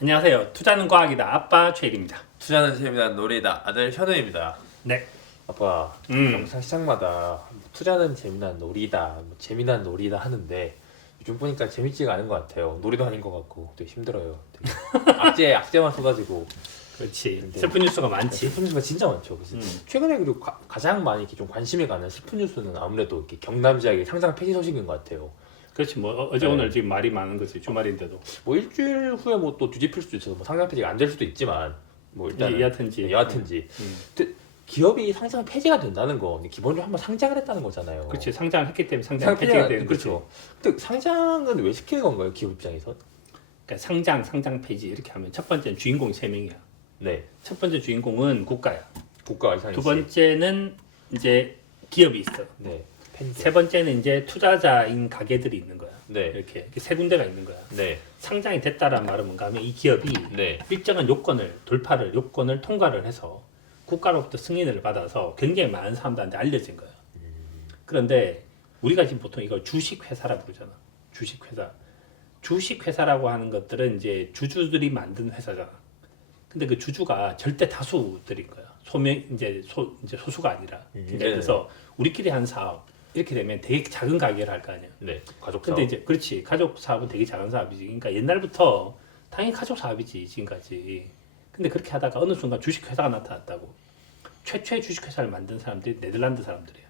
안녕하세요. 투자는 과학이다. 아빠 최일입니다. 투자는 재미난 놀이다. 아들 현우입니다. 네. 아빠, 영상 시작마다 투자는 재미난 놀이다, 재미난 놀이다 하는데 요즘 보니까 재밌지가 않은 것 같아요. 놀이도 아닌 것 같고 되게 힘들어요. 되게 악재만 쏟아지고. 그렇지. 근데 슬픈 뉴스가 많지. 슬픈 뉴스가 진짜 많죠. 그래서 최근에 그리고 가장 많이 이렇게 좀 관심이 가는 슬픈 뉴스는 아무래도 이렇게 경남 지역의 상장 폐지 소식인 것 같아요. 그렇지. 뭐 어제 네. 오늘 지금 말이 많은 거지. 주말인데도. 뭐 일주일 후에 뭐 또 뒤집힐 수도 있어서 뭐 상장 폐지가 안 될 수도 있지만 뭐 일단 여하튼지. 여하튼지. 근데 기업이 상장 폐지가 된다는 거 기본적으로 한번 상장을 했다는 거잖아요. 그렇지. 상장을 했기 때문에 상장 폐지가 되는 거지. 그렇죠. 근데 상장은 왜 시키는 건가요? 기업 입장에서? 그러니까 상장 폐지 이렇게 하면 첫 번째는 주인공이 3명이야. 네. 첫 번째 주인공은 국가야. 국가 이상이 두 번째는 이제 기업이 있어. 네. 세 번째는 이제 투자자인 가게들이 있는 거야. 네. 이렇게 세 군데가 있는 거야. 네. 상장이 됐다라는 말은 뭔가 하면 이 기업이 네. 일정한 요건을 통과를 해서 국가로부터 승인을 받아서 굉장히 많은 사람들한테 알려진 거예요. 그런데 우리가 지금 보통 이걸 주식회사라고 부르잖아. 주식회사라고 하는 것들은 이제 주주들이 만든 회사잖아. 근데 그 주주가 절대 다수들인 거야. 이제 소수가 아니라. 그래서 우리끼리 한 사업 이렇게 되면 되게 작은 가게를 할 거 아니야. 네. 가족 근데 사업. 이제 그렇지. 가족 사업은 되게 작은 사업이지. 그러니까 옛날부터 당연히 가족 사업이지 지금까지. 근데 그렇게 하다가 어느 순간 주식회사가 나타났다고. 최초의 주식회사를 만든 사람들이 네덜란드 사람들이야.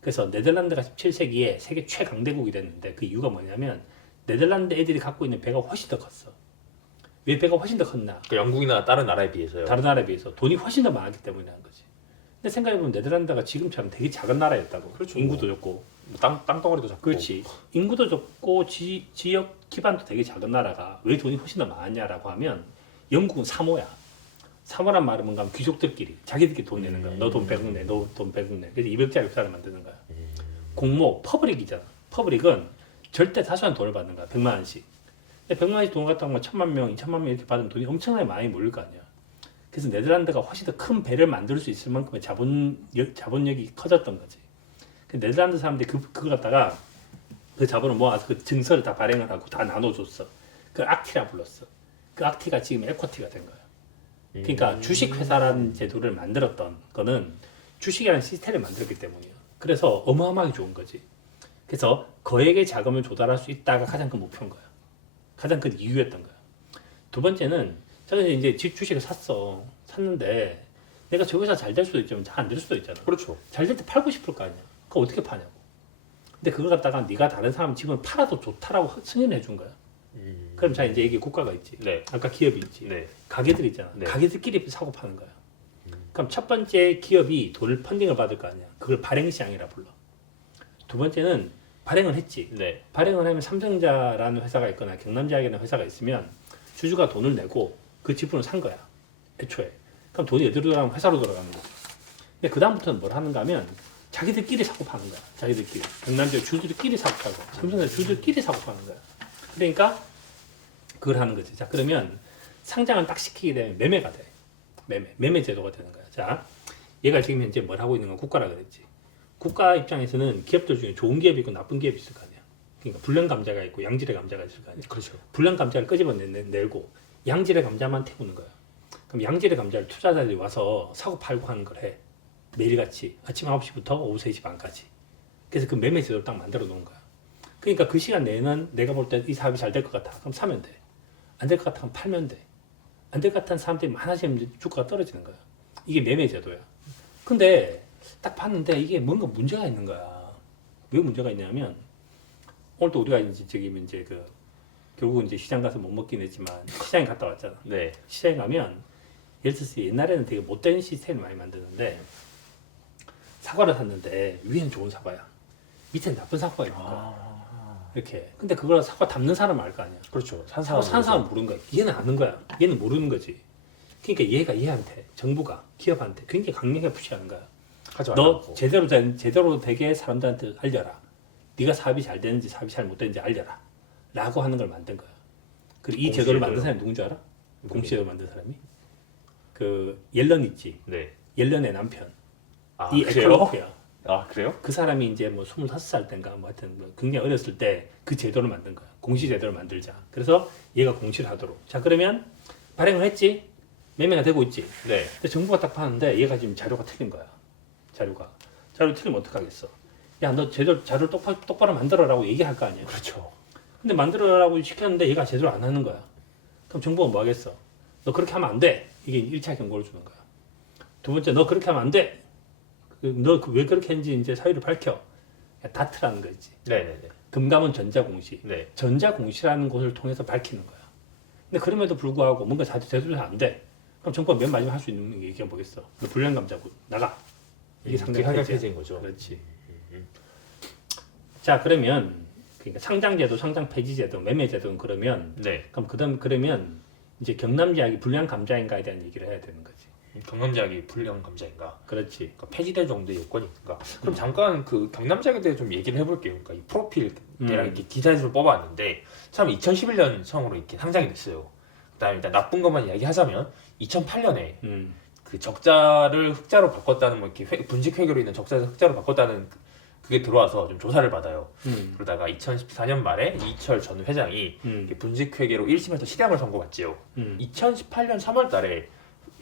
그래서 네덜란드가 17세기에 세계 최강대국이 됐는데 그 이유가 뭐냐면 네덜란드 애들이 갖고 있는 배가 훨씬 더 컸어. 왜 배가 훨씬 더 컸나? 그 영국이나 다른 나라에 비해서요. 다른 나라에 비해서 돈이 훨씬 더 많았기 때문에 한 거지. 근데 생각해보면 네덜란드가 지금처럼 되게 작은 나라였다고. 그렇죠. 인구도 적고. 뭐 땅덩어리도 작고. 그렇지. 인구도 적고 지역 기반도 되게 작은 나라가 왜 돈이 훨씬 더 많냐라고 하면 영국은 사모야. 사모란 말은 뭔가 하면 귀족들끼리 자기들끼리 돈 내는 거야. 너 돈 100억 내, 너 돈 100억 내. 그래서 200짜리 회사를 만드는 거야. 공모, 퍼블릭이잖아. 퍼블릭은 절대 다수한 돈을 받는 거야. 100만 원씩. 근데 100만 원씩 돈 갖다 가 1000만 명, 2000만 명 이렇게 받으면 돈이 엄청나게 많이 몰릴 거 아니야. 그래서 네덜란드가 훨씬 더 큰 배를 만들 수 있을 만큼의 자본력이 커졌던 거지. 그 네덜란드 사람들이 그거 갖다가 그 자본을 모아서 그 증서를 다 발행을 하고 다 나눠줬어. 그 악티라 불렀어. 그 악티가 지금 에쿼티가 된 거야. 그러니까 주식회사라는 제도를 만들었던 거는 주식이라는 시스템을 만들었기 때문이야. 그래서 어마어마하게 좋은 거지. 그래서 거액의 자금을 조달할 수 있다가 가장 큰 목표인 거야. 가장 큰 이유였던 거야. 두 번째는 저는 이제 주식을 샀는데 내가 저 회사 잘 될 수도 있지만 잘 안 될 수도 있잖아. 그렇죠. 잘 될 때 팔고 싶을 거 아니야. 그거 어떻게 파냐고. 근데 그걸 갖다가 네가 다른 사람 집을 팔아도 좋다라고 승인해 준 거야. 그럼 자 이제 이게 국가가 있지. 네. 아까 기업이 있지. 네. 가게들 있잖아. 네. 가게들끼리 사고 파는 거야. 그럼 첫 번째 기업이 돈을 펀딩을 받을 거 아니야. 그걸 발행시장이라 불러. 두 번째는 발행을 했지. 네. 발행을 하면 삼성자라는 회사가 있거나 경남제약이라는 회사가 있으면 주주가 돈을 내고 그 지분을 산 거야. 애초에. 그럼 돈이 어디로 들어가면 회사로 들어가는 거지. 근데 그 다음부터는 뭘 하는가 하면 자기들끼리 사고 파는 거야. 자기들끼리. 경남제약 주주들끼리 사고 파고 삼성자 주주들끼리 사고 파는 거야. 그러니까 그걸 하는 거지. 자, 그러면 상장을 딱 시키게 되면 매매가 돼. 매매 제도가 되는 거야. 자, 얘가 지금 현재 뭘 하고 있는 건 국가라 그랬지. 국가 입장에서는 기업들 중에 좋은 기업이 있고 나쁜 기업이 있을 거 아니야. 그러니까 불량 감자가 있고 양질의 감자가 있을 거 아니야. 그렇죠. 불량 감자를 끄집어내고 양질의 감자만 태우는 거야. 그럼 양질의 감자를 투자자들이 와서 사고 팔고 하는 걸 해. 매일같이 아침 9시부터 오후 3시 반까지. 그래서 그 매매 제도를 딱 만들어 놓은 거야. 그러니까 그 시간 내에는 내가 볼 때 이 사업이 잘 될 것 같아. 그럼 사면 돼. 안 될 것 같으면 팔면 돼. 안 될 것 같은 사람들이 많아지면 주가가 떨어지는 거야. 이게 매매 제도야. 근데 딱 봤는데 이게 뭔가 문제가 있는 거야. 왜 문제가 있냐면 오늘도 우리가 이제 결국은 이제 시장 가서 못 먹긴 했지만 시장에 갔다 왔잖아. 네. 시장에 가면 예를 들어서 옛날에는 되게 못된 시스템을 많이 만드는데 사과를 샀는데 위에는 좋은 사과야. 밑에는 나쁜 사과가 있는 거야. 이렇게. 근데 그걸 사과 담는 사람은 알 거 아니야. 그렇죠. 산 사과 산 사람은 사람은 모르는 거야. 얘는 아는 거야. 얘는 모르는 거지. 그러니까 얘가 얘한테 정부가 기업한테 굉장히 강력하게 푸시하는 거야. 하지 너 말라고. 제대로 되게 사람들한테 알려라. 네가 사업이 잘 되는지 사업이 잘 못 되는지 알려라. 라고 하는 걸 만든 거야. 그리고 이 제도를 만든 사람이 누군지 알아? 공시 제도를 만든 사람이? 그 옐런 있지. 네. 옐런의 남편. 아, 이 그래요? 에컬로프야. 아 그래요? 그 사람이 이제 뭐 25살 때인가 뭐 하여튼 뭐 굉장히 어렸을 때 그 제도를 만든 거야. 공시 제도를 만들자. 그래서 얘가 공시를 하도록. 자 그러면 발행을 했지. 매매가 되고 있지. 네. 근데 정부가 딱 봤는데 얘가 지금 자료가 틀린 거야. 자료 틀리면 어떡하겠어. 야 너 제대로 자료를 똑바로 만들어라고 얘기할 거 아니야. 그렇죠. 근데 만들어라고 시켰는데 얘가 제대로 안 하는 거야. 그럼 정부가 뭐 하겠어? 너 그렇게 하면 안 돼. 이게 1차 경고를 주는 거야. 두 번째 너 그렇게 하면 안 돼. 너 왜 그렇게 했는지 이제 사유를 밝혀. 다트라는 거지. 네네네. 금감원 전자공시. 네. 전자공시라는 곳을 통해서 밝히는 거야. 근데 그럼에도 불구하고 뭔가 제대로 안 돼. 그럼 정부가 맨 마지막 할 수 있는 얘기가 뭐겠어? 너 불량감자고 나가. 이게 상장 폐지인 거죠. 그렇지. 자 그러면 그러니까 상장제도, 상장 폐지제도, 매매제도는 그러면 네. 그러면 이제 경남제약이 불량감자인가에 대한 얘기를 해야 되는 거지. 경남제약이 불량 감자인가? 그렇지. 그러니까 폐지될 정도의 요건이 있는가? 그럼 잠깐 그 경남제약에 대해 좀 얘기를 해볼게요. 그러니까 이 프로필 내가 이렇게 기사에서 좀 뽑아왔는데 참 2011년 처음으로 이렇게 상장이 됐어요. 그다음에 일단 나쁜 것만 이야기하자면 2008년에 그 적자를 흑자로 바꿨다는 뭐 이렇게 분식 회계로 있는 적자에서 흑자로 바꿨다는 그게 들어와서 좀 조사를 받아요. 그러다가 2014년 말에 이철 전 회장이 이렇게 분식 회계로 1심에서 실형을 선고받지요. 2018년 3월달에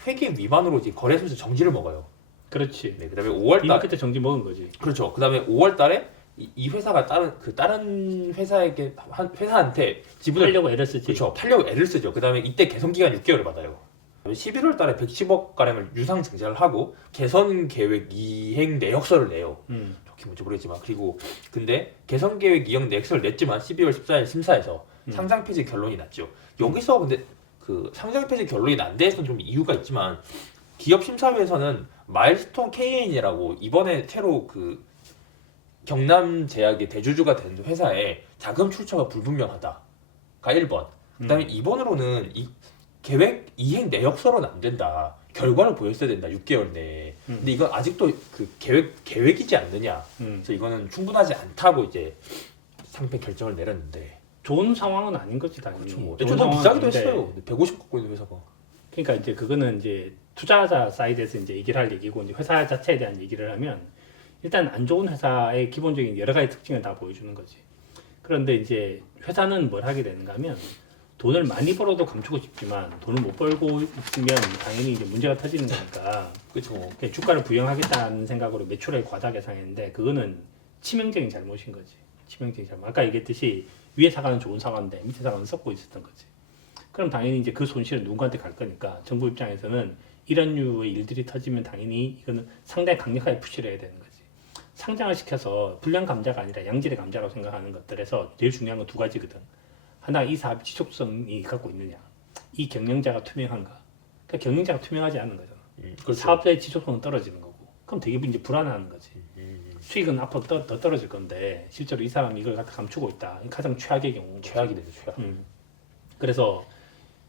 회계 위반으로 이제 거래소에서 정지를 먹어요. 그렇지. 네, 그다음에 5월달 이미 그때 정지 먹은 거지. 그렇죠. 그다음에 5월달에 이 회사가 다른 회사에게 회사한테 지분을 팔려고 애를 쓰지. 그렇죠. 팔려고 애를 쓰죠. 그다음에 이때 개선 기간 6개월을 받아요. 11월 달에 110억 가량을 유상 증자를 하고 개선 계획 이행 내역서를 내요. 좋게 뭔지 모르겠지만 그리고 근데 개선 계획 이행 내역서를 냈지만 12월 14일 심사에서 상장 폐지 결론이 났죠. 여기서 근데 그 상장 폐지 결론이 난 데에서는 좀 이유가 있지만 기업 심사위에서는 마일스톤 KN이라고 이번에 새로 그 경남제약의 대주주가 된 회사에 자금 출처가 불분명하다가 1번. 그다음에 2번으로는 이 계획 이행 내역서로는 안 된다. 결과를 보였어야 된다. 6개월 내에. 근데 이건 아직도 그 계획이지 않느냐. 그래서 이거는 충분하지 않다고 이제 상패 결정을 내렸는데. 좋은 상황은 아닌 거지 당연히. 그렇죠. 뭐. 좋은 좀 비싸기도 상황인데 했어요. 150 갖고 있는 회사가. 그러니까 이제 그거는 이제 투자자 사이드에서 이제 얘기를 할 얘기고 이제 회사 자체에 대한 얘기를 하면 일단 안 좋은 회사의 기본적인 여러 가지 특징을 다 보여주는 거지. 그런데 이제 회사는 뭘 하게 되는가 하면 돈을 많이 벌어도 감추고 싶지만 돈을 못 벌고 있으면 당연히 이제 문제가 터지는 거니까. 그렇죠. 주가를 부양하겠다는 생각으로 매출액 과다 계산했는데 그거는 치명적인 잘못인 거지. 치명적인 잘못. 아까 얘기했듯이 위에 사과는 좋은 사과인데 밑에 사과는 썩고 있었던 거지. 그럼 당연히 이제 그 손실은 누군가한테 갈 거니까 정부 입장에서는 이런 류의 일들이 터지면 당연히 이거는 상당히 강력하게 푸시를 해야 되는 거지. 상장을 시켜서 불량 감자가 아니라 양질의 감자라고 생각하는 것들에서 제일 중요한 건 두 가지거든. 하나, 이 사업이 지속성이 갖고 있느냐. 이 경영자가 투명한가. 그러니까 경영자가 투명하지 않은 거잖아. 그렇죠. 사업자의 지속성은 떨어지는 거고. 그럼 되게 이제 불안해하는 거지. 수익은 앞으로 더 떨어질 건데 실제로 이 사람이 이걸 갖다 감추고 있다. 가장 최악의 경우. 최악이 되죠. 최악. 그래서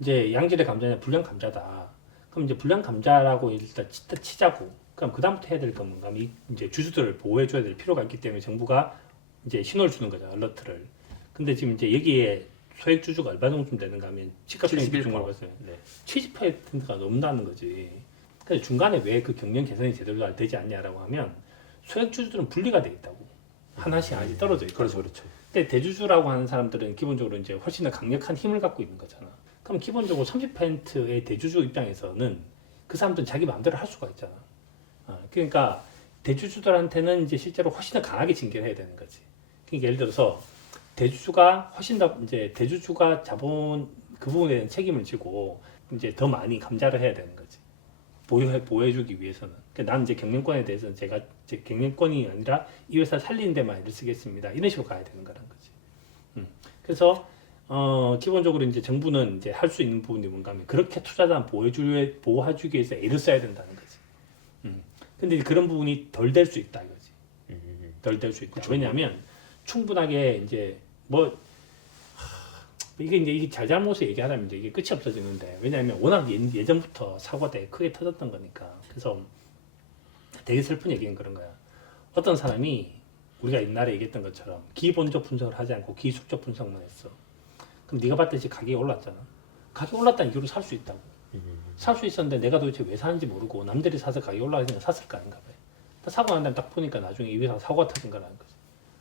이제 양질의 감자냐 불량 감자다. 그럼 이제 불량 감자라고 일단 치자고. 그럼 그 다음부터 해야 될 건 뭔가 이제 주주들을 보호해줘야 될 필요가 있기 때문에 정부가 이제 신호를 주는 거죠. 알러트를. 근데 지금 이제 여기에 소액 주주가 얼마 정도 되는가 하면 집값평이 중으로 봤어요. 네. 70%가 넘는다는 거지. 그래서 중간에 왜 그 경영 개선이 제대로 되지 않냐라고 하면 소액 주주들은 분리가 돼 있다고. 하나씩 아직 떨어져 있고. 그렇죠. 그렇죠. 근데 대주주라고 하는 사람들은 기본적으로 이제 훨씬 더 강력한 힘을 갖고 있는 거잖아. 그럼 기본적으로 30%의 대주주 입장에서는 그 사람들은 자기 마음대로 할 수가 있잖아. 그러니까 대주주들한테는 이제 실제로 훨씬 더 강하게 징계를 해야 되는 거지. 그러니까 예를 들어서 대주주가 훨씬 더 이제 대주주가 자본 그 부분에 대한 책임을 지고 이제 더 많이 감자를 해야 되는 거지. 보호해주기 위해서는. 그러니까 나는 이제 경영권에 대해서는 제가 이제 경영권이 아니라 이 회사 살리는 데만 일을 쓰겠습니다. 이런 식으로 가야 되는 거라는 거지. 그래서 기본적으로 이제 정부는 이제 할 수 있는 부분이 뭔가 하면 그렇게 투자자 보호해주기 위해서 애를 써야 된다는 거지. 근데 그런 부분이 덜 될 수 있다 이거지. 덜 될 수 있다. 그쵸. 왜냐하면 충분하게 이제 이게 잘잘못을 얘기하자면 이제 이게 끝이 없어지는데 왜냐하면 워낙 예전부터 사고가 되게 크게 터졌던 거니까. 그래서 되게 슬픈 얘기는 그런 거야. 어떤 사람이 우리가 옛날에 얘기했던 것처럼 기본적 분석을 하지 않고 기술적 분석만 했어. 그럼 네가 봤듯이 가격이 올랐잖아. 가격이 올랐다는 이유로 살 수 있다고. 살 수 있었는데 내가 도대체 왜 사는지 모르고 남들이 사서 가격이 올라가니까 샀을 거 아닌가 봐요. 사고 난 다음에 딱 보니까 나중에 이 회사가 사고가 터진 거라는 거지.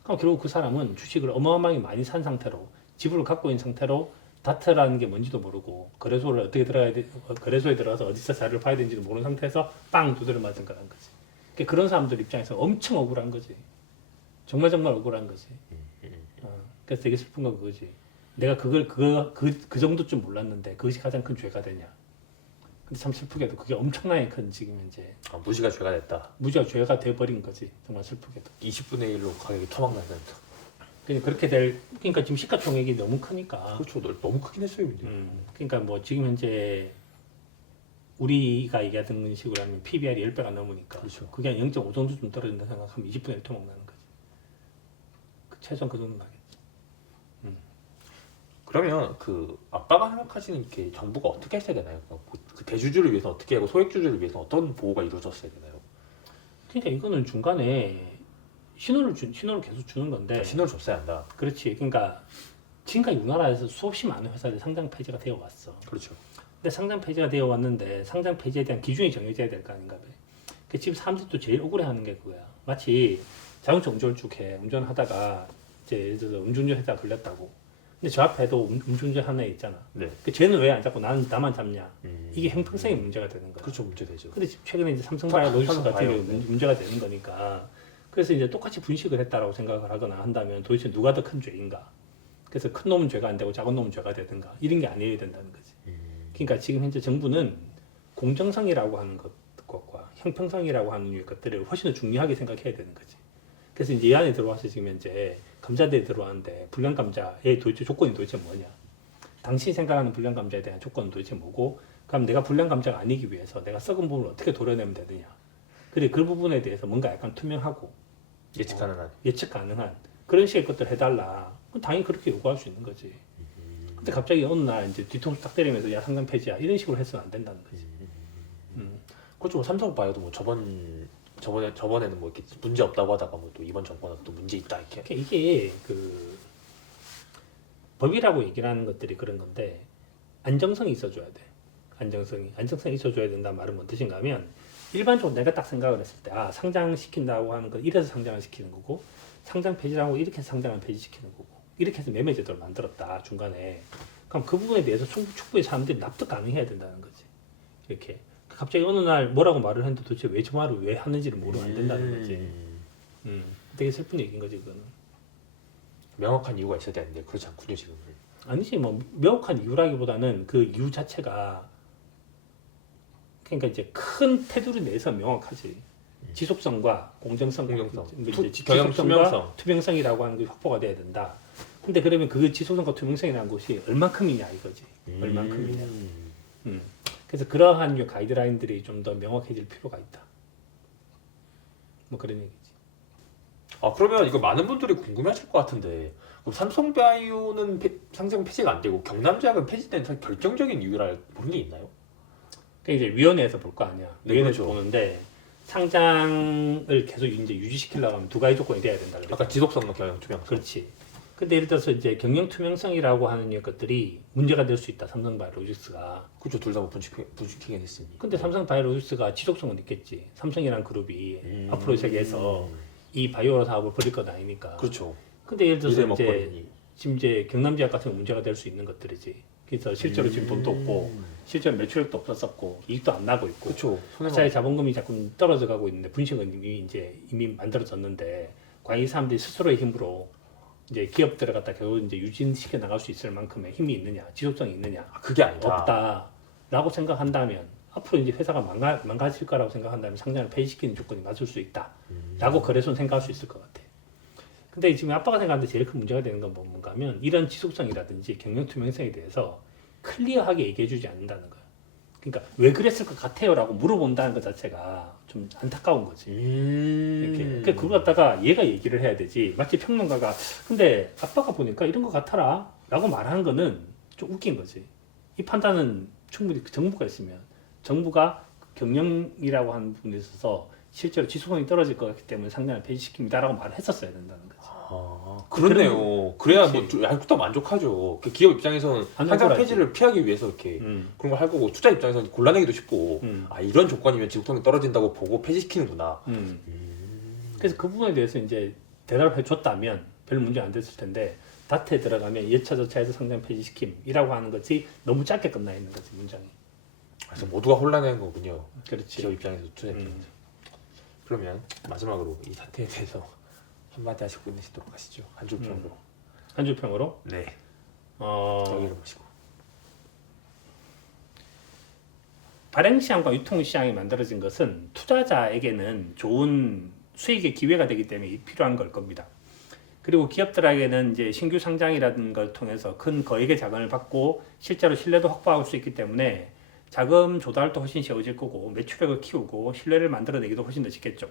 그럼 결국 그 사람은 주식을 어마어마하게 많이 산 상태로 지분을 갖고 있는 상태로 다트라는 게 뭔지도 모르고 거래소를 어떻게 들어가야 돼, 거래소에 들어가서 어디서 자료를 봐야 되는지도 모르는 상태에서 빵 두드려 맞은 거라는 거지. 그러니까 그런 사람들 입장에서 엄청 억울한 거지. 정말 억울한 거지. 그래서 되게 슬픈 건 그거지. 내가 그 정도쯤 몰랐는데 그것이 가장 큰 죄가 되냐. 근데 참 슬프게도 그게 엄청나게 큰 지금 이제 무시가 죄가 됐다. 무지가 죄가 돼버린 거지. 정말 슬프게도. 20분의 1로 가격이 토막나는. 그러니까 지금 시가총액이 너무 크니까. 그렇죠. 너무 크긴 했어요. 근데. 그러니까 뭐 지금 현재 우리가 얘기하던 식으로 하면 PBR이 10배가 넘으니까. 그렇죠. 그게 한 0.5 정도쯤 떨어진다 생각하면 20분의 1 토막나는 거지. 최소한 그 정도 나겠지. 그러면 그 아빠가 생각하시는 이렇게 정부가 어떻게 했어야 되나요? 그 대주주를 위해서 어떻게 하고 소액주주를 위해서 어떤 보호가 이루어졌어야 되나요? 그러니까 이거는 중간에 신호를 계속 주는 건데. 신호를 줬어야 한다. 그렇지. 그러니까 지금까지 우리나라에서 수없이 많은 회사들이 상장 폐지가 되어 왔어. 그렇죠. 근데 상장 폐지가 되어 왔는데 상장 폐지에 대한 기준이 정해져야 될 거 아닌가 봐. 그 지금 사람들이 또 제일 억울해하는 게 그거야. 마치 자동차 운전을 쭉 해. 운전하다가 이제 예를 들어서 음주운전 했다가 걸렸다고. 근데 저 앞에도 음주운전 하는 애 있잖아. 네. 그 쟤는 왜 안 잡고 나만 잡냐. 이게 형평성이 문제가 되는 거야. 그렇죠. 문제 되죠. 근데 지금 최근에 이제 삼성바이오로직스 같은 삼성바이오, 경우 문제가 되는 거니까. 그래서 이제 똑같이 분식을 했다라고 생각을 하거나 한다면 도대체 누가 더 큰 죄인가? 그래서 큰 놈은 죄가 안 되고 작은 놈은 죄가 되든가 이런 게 아니어야 된다는 거지. 그러니까 지금 현재 정부는 공정성이라고 하는 것과 형평성이라고 하는 것들을 훨씬 더 중요하게 생각해야 되는 거지. 그래서 이제 이 안에 들어와서 지금 현재 감자대에 들어왔는데 불량 감자의 도대체 조건이 도대체 뭐냐? 당신이 생각하는 불량 감자에 대한 조건은 도대체 뭐고? 그럼 내가 불량 감자가 아니기 위해서 내가 썩은 부분을 어떻게 도려내면 되느냐? 그리고 그 부분에 대해서 뭔가 약간 투명하고 예측 가능한 그런 식의 것들 해달라. 그럼 당연히 그렇게 요구할 수 있는 거지. 근데 갑자기 어느 날 이제 뒤통수 딱 때리면서 야 상장 폐지야 이런 식으로 해서는 안 된다는 거지. 그렇죠. 삼성바이오도 뭐 저번에는 뭐 이렇게 문제 없다고 하다가 뭐 또 이번 정권은 또 문제 있다 이렇게. 그러니까 이게 그 법이라고 얘기를 하는 것들이 그런 건데 안정성이 있어줘야 돼. 안정성이 있어줘야 된다는 말은 뭔 뜻인가 하면 일반적으로 내가 딱 생각을 했을 때 상장시킨다고 하는 건 이래서 상장을 시키는 거고 상장 폐지라고 이렇게 해서 상장을 폐지시키는 거고 이렇게 해서 매매 제도를 만들었다 중간에. 그럼 그 부분에 대해서 충분히 사람들이 납득 가능해야 된다는 거지. 이렇게 갑자기 어느 날 뭐라고 말을 했는데 도대체 왜 저 말을 왜 하는지를 모르면 안 된다는 거지. 되게 슬픈 얘기인 거지 그거는. 명확한 이유가 있어야 되는데 그렇지 않군요 지금은. 아니지 뭐 명확한 이유라기보다는 그 이유 자체가 그러니까 이제 큰 테두리 내에서 명확하지. 지속성과 공정성, 경영 투명성이라고 하는 게 확보가 돼야 된다. 근데 그러면 그 지속성과 투명성이라는 것이 얼만큼이냐 이거지. 얼만큼이냐. 그래서 그러한 요 가이드라인들이 좀 더 명확해질 필요가 있다. 뭐 그런 얘기지. 그러면 이거 많은 분들이 궁금해하실 것 같은데 그럼 삼성바이오는 상장 폐지가 안 되고 경남제약은 폐지된 결정적인 이유랄 그런 게 있나요? 그러니까 이제 위원회에서 볼 거 아니야. 네, 위원회에서 그렇죠. 보는데 상장을 계속 이제 유지시키려고 하면 두 가지 조건이 돼야 된다. 그랬죠. 아까 지속성과 경영 투명성. 그렇지. 근데 예를 들어서 이제 경영 투명성이라고 하는 것들이 문제가 될 수 있다. 삼성바이오로직스가. 그렇죠. 둘 다 뭐 분식회계 했으니. 근데 삼성바이오로직스가 지속성은 있겠지. 삼성이라는 그룹이 앞으로 세계에서 이 바이오 사업을 벌일 건 아니니까. 그렇죠. 근데 예를 들어서 이제 먹거리니. 지금 이제 경남제약 같은 거 문제가 될 수 있는 것들이지. 그래서 실제로 지금 돈도 없고 실제로 매출액도 없었었고 이익도 안 나고 있고. 그렇죠. 투자의 자본금이 자꾸 떨어져 가고 있는데 분식은 이미 만들어졌는데 과연 이 사람들이 스스로의 힘으로 이제 기업들을 갖다 결국 이제 유진시켜 나갈 수 있을 만큼의 힘이 있느냐, 지속성이 있느냐, 그게 아니다. 없다라고 생각한다면 앞으로 이제 회사가 망가질 거라고 생각한다면 상장을 폐지시키는 조건이 맞을 수 있다라고 거래소는 생각할 수 있을 것 같아. 근데 지금 아빠가 생각하는데 제일 큰 문제가 되는 건 뭔가 하면 이런 지속성이라든지 경영 투명성에 대해서 클리어하게 얘기해주지 않는다는 거야. 그러니까 왜 그랬을 것 같아요라고 물어본다는 것 자체가 좀 안타까운 거지. 이렇게. 그러니까 그걸 갖다가 얘가 얘기를 해야 되지. 마치 평론가가 근데 아빠가 보니까 이런 것 같아라 라고 말하는 거는 좀 웃긴 거지. 이 판단은 충분히 정부가 있으면 정부가 경영이라고 하는 부분에 있어서 실제로 지속성이 떨어질 것 같기 때문에 상장을 폐지시킵니다라고 말을 했었어야 된다는 거지. 아, 그렇네요. 그래야 뭐 양쪽 만족하죠. 그 기업 입장에서는 안 상장 억울하지. 폐지를 피하기 위해서 이렇게 그런 걸 할 거고 투자 입장에서는 곤란하기도 쉽고 아 이런 조건이면 지구통이 떨어진다고 보고 폐지시키는구나. 그래서 그 부분에 대해서 이제 대답을 해줬다면 별 문제 안 됐을 텐데 다트에 들어가면 여차저차해서 상장 폐지시킴이라고 하는 것이 너무 짧게 끝나 있는 거지 문장이. 그래서 모두가 혼란한 거군요. 그렇지. 기업 입장에서 투자 입장에서. 그러면 마지막으로 이 사태에 대해서 한마디 하시고 끝내시도록 하시죠. 한 줄 평으로. 한 줄 평으로 네. 여기를 보시고. 발행시장과 유통시장이 만들어진 것은 투자자에게는 좋은 수익의 기회가 되기 때문에 필요한 걸 겁니다. 그리고 기업들에게는 이제 신규 상장이라는 걸 통해서 큰 거액의 자금을 받고 실제로 신뢰도 확보할 수 있기 때문에 자금 조달도 훨씬 쉬워질 거고 매출액을 키우고 신뢰를 만들어내기도 훨씬 더 쉽겠죠.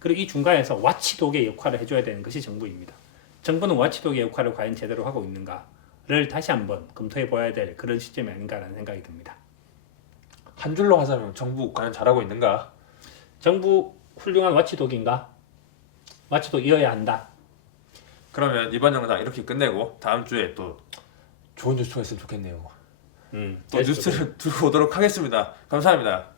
그리고 이 중간에서 와치독의 역할을 해줘야 되는 것이 정부입니다. 정부는 와치독의 역할을 과연 제대로 하고 있는가를 다시 한번 검토해 봐야 될 그런 시점이 아닌가라는 생각이 듭니다. 한 줄로 하자면 정부 과연 잘하고 있는가? 정부 훌륭한 와치독인가? 와치독 이어야 한다. 그러면 이번 영상 이렇게 끝내고 다음 주에 또 좋은 뉴스가 있으면 좋겠네요. 또 뉴스를 들고 오도록 하겠습니다. 감사합니다.